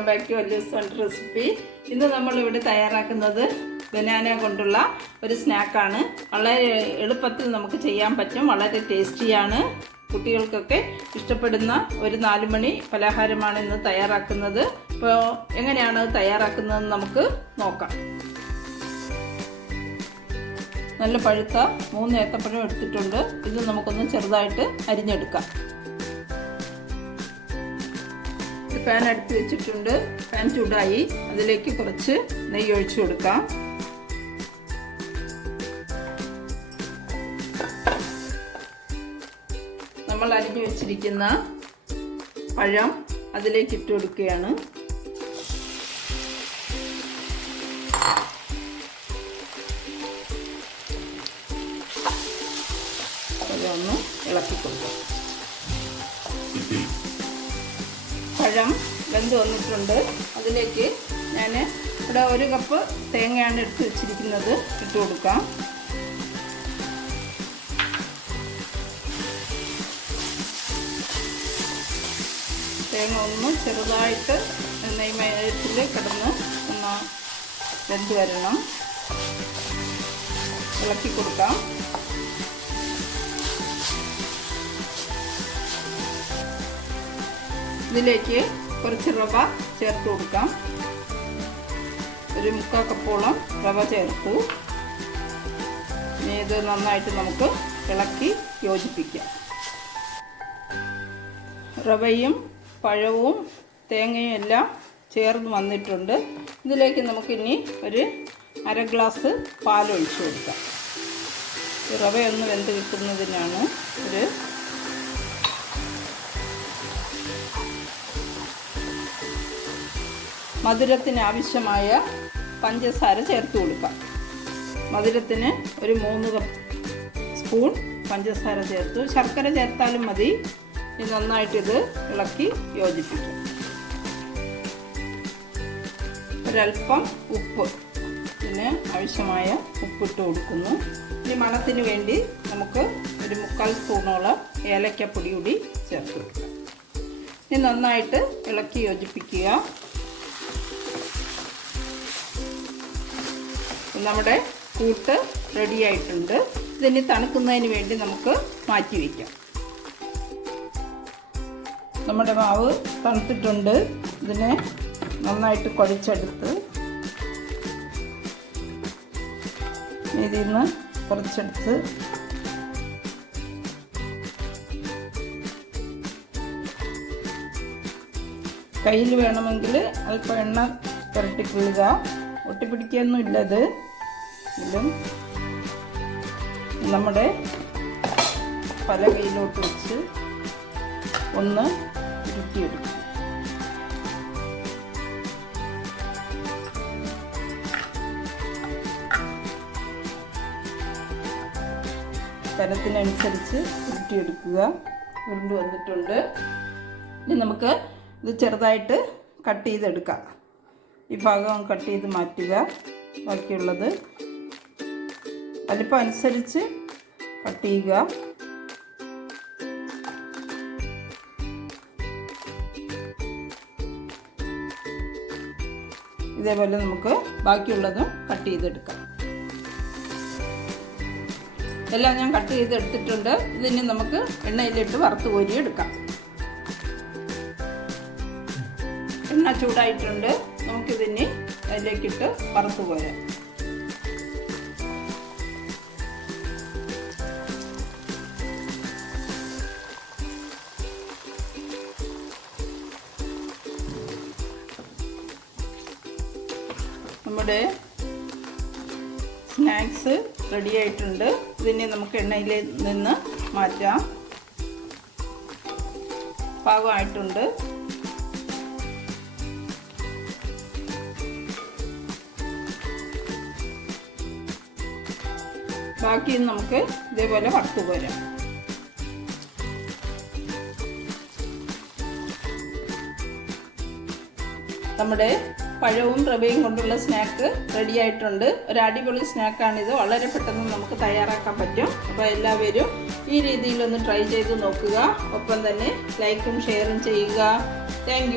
Welcome back to Allu's one recipe ഇന്ന് നമ്മൾ ഇവിടെ തയ്യാറാക്കുന്നത് ബനാന കൊണ്ടുള്ള ഒരു സ്നാക്കാണ് വളരെ എളുപ്പത്തിൽ നമുക്ക് ചെയ്യാൻ പറ്റും. വളരെ ടേസ്റ്റിയാണ് കുട്ടികൾക്കൊക്കെ ഇഷ്ടപ്പെടുന്ന ഒരു നാലുമണി പലഹാരമാണ് ഇന്ന് തയ്യാറാക്കുന്നത്. ഇപ്പോൾ എങ്ങനെയാണ് തയ്യാറാക്കുന്നതെന്ന് നമുക്ക് നോക്കാം. നല്ല പഴുത്ത മൂന്ന് ഏത്തപ്പഴം എടുത്തിട്ടുണ്ട്. ഇത് നമുക്കൊന്ന് ചെറുതായിട്ട് അരിഞ്ഞെടുക്കാം. പാൻ അടുത്ത് വെച്ചിട്ടുണ്ട്. ഫാൻ ചൂടായി. അതിലേക്ക് കുറച്ച് നെയ്യ് ഒഴിച്ചു കൊടുക്കാം. നമ്മൾ അരിഞ്ഞു വെച്ചിരിക്കുന്ന പഴം അതിലേക്ക് ഇട്ട് കൊടുക്കുകയാണ്. അതൊന്ന് ഇളക്കി കൊടുക്കാം. പഴം വെന്ത് വന്നിട്ടുണ്ട്. അതിലേക്ക് ഞാൻ ഇവിടെ ഒരു കപ്പ് തേങ്ങയാണ് എടുത്ത് വെച്ചിരിക്കുന്നത്. ഇട്ട് കൊടുക്കാം. തേങ്ങ ഒന്ന് ചെറുതായിട്ട് നെയ്മയത്തിൽ കിടന്ന് ഒന്ന് വെന്ത് വരണം. ഇളക്കി കൊടുക്കാം. ഇതിലേക്ക് കുറച്ച് റവ ചേർത്ത് കൊടുക്കാം. ഒരു മുക്കാൽ കപ്പോളം റവ ചേർത്തു. ഇത് നന്നായിട്ട് നമുക്ക് ഇളക്കി യോജിപ്പിക്കാം. റവയും പഴവും തേങ്ങയും എല്ലാം ചേർന്ന് വന്നിട്ടുണ്ട്. ഇതിലേക്ക് നമുക്കിനി ഒരു അര ഗ്ലാസ് പാലൊഴിച്ച് കൊടുക്കാം. റവയൊന്ന് വെന്ത് കിട്ടുന്നതിനാണ് ഒരു മധുരത്തിന് ആവശ്യമായ പഞ്ചസാര ചേർത്ത് കൊടുക്കാം. മധുരത്തിന് ഒരു മൂന്ന് സ്പൂൺ പഞ്ചസാര ചേർത്തു. ശർക്കര ചേർത്താലും മതി. ഇത് നന്നായിട്ടിത് ഇളക്കി യോജിപ്പിക്കും. ഒരൽപ്പം ഉപ്പ്. ഇതിന് ആവശ്യമായ ഉപ്പിട്ട് കൊടുക്കുന്നു. ഇനി മണത്തിന് വേണ്ടി നമുക്ക് ഒരു മുക്കാൽ സ്പൂണോളം ഏലക്കപ്പൊടി കൂടി ചേർത്ത് കൊടുക്കാം. ഇനി നന്നായിട്ട് ഇളക്കി യോജിപ്പിക്കുക. നമ്മുടെ കൂട്ട് റെഡി ആയിട്ടുണ്ട്. ഇതിനെ തണുക്കുന്നതിന് വേണ്ടി നമുക്ക് മാറ്റി വയ്ക്കാം നമ്മുടെ മാവ് തണുത്തിട്ടുണ്ട്. ഇതിനെ നന്നായിട്ട് കുഴച്ചെടുത്ത് ഇതിൽ നിന്ന് കുറച്ചെടുത്ത് കയ്യിൽ വേണമെങ്കിൽ അല്പം എണ്ണ പുരട്ടിക്കൊള്ളുക. ഒട്ടിപ്പിടിക്കൊന്നും ഇല്ലത് ഇതിലും നമ്മുടെ പല കയ്യിലോട്ട് വെച്ച് ഒന്ന് ഉരുട്ടിയെടുക്കും. തരത്തിനനുസരിച്ച് ഉരുട്ടിയെടുക്കുക. ഉരുണ്ട് വന്നിട്ടുണ്ട്. ഇനി നമുക്ക് ഇത് ചെറുതായിട്ട് കട്ട് ചെയ്തെടുക്കാം. ഈ ഭാഗം കട്ട് ചെയ്ത് മാറ്റുക. ബാക്കിയുള്ളത് വലിപ്പം അനുസരിച്ച് കട്ട് ചെയ്യുക. ഇതേപോലെ നമുക്ക് ബാക്കിയുള്ളതും കട്ട് ചെയ്തെടുക്കാം. എല്ലാം ഞാൻ കട്ട് ചെയ്തെടുത്തിട്ടുണ്ട്. ഇതിന് നമുക്ക് എണ്ണയിലിട്ട് വറുത്ത് കോരി എടുക്കാം. എണ്ണ ചൂടായിട്ടുണ്ട്. നമുക്കിതിന് അതിലേക്കിട്ട് വറുത്ത് പോരാം നമ്മുടെ സ്നാക്സ് റെഡി ആയിട്ടുണ്ട്. ഇതിനെ നമുക്ക് എണ്ണയിൽ നിന്ന് മാറ്റാം. പാകമായിട്ടുണ്ട്. ബാക്കി നമുക്ക് ഇതേപോലെ വറുത്ത് പോരാം നമ്മുടെ പഴവും റവയും കൊണ്ടുള്ള സ്നാക്ക് റെഡി ആയിട്ടുണ്ട്. ഒരു അടിപൊളി സ്നാക്കാണിത് വളരെ പെട്ടെന്ന് നമുക്ക് തയ്യാറാക്കാൻ പറ്റും. അപ്പോൾ എല്ലാവരും ഈ രീതിയിലൊന്ന് ട്രൈ ചെയ്ത് നോക്കുക. ഒപ്പം തന്നെ ലൈക്കും ഷെയറും ചെയ്യുക. താങ്ക്